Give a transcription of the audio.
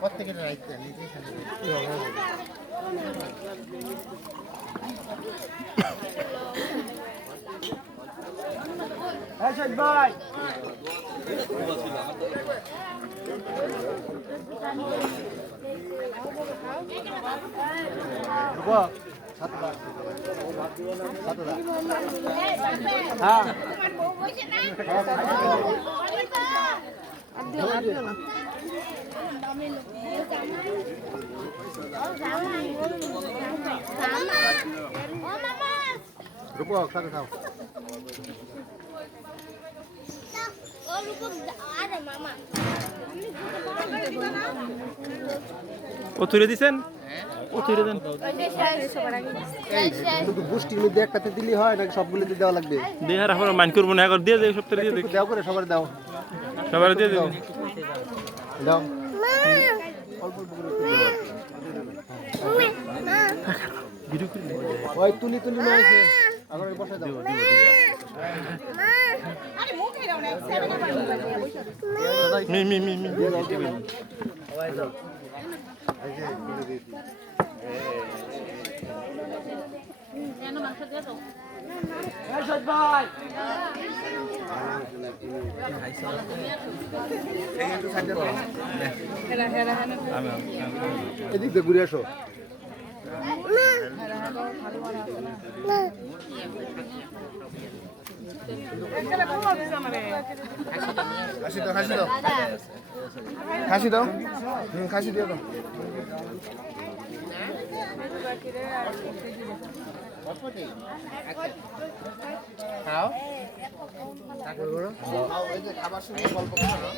প্রত্যেকের রাইট নিজে ভাই রূপক সাথে খাও ও তুলে দিছেন ও তুলে দেন গোষ্ঠীর মধ্যে একটাতে দিলি হয় নাকি সবগুলোতে দেওয়া লাগবে দেহার এখন মাইন করবো না এখন দিয়ে দেয় সপ্তাহে দিয়ে দেয় দেও করে সবার দাও সবার দিয়ে দেবো দাও অল্প অল্প করে দাও ওই তুলি তুলি নয়ছে আবার বসে দাও আরে মুখে দাও না মি মি মি মি কেন মাংস দিয়ে দাও এদিক দিয়ে ঘুরে আসো খাসি দাও খাসি দাও খাসি দিয়ে দাও খাও খাবার সময় গল্প করো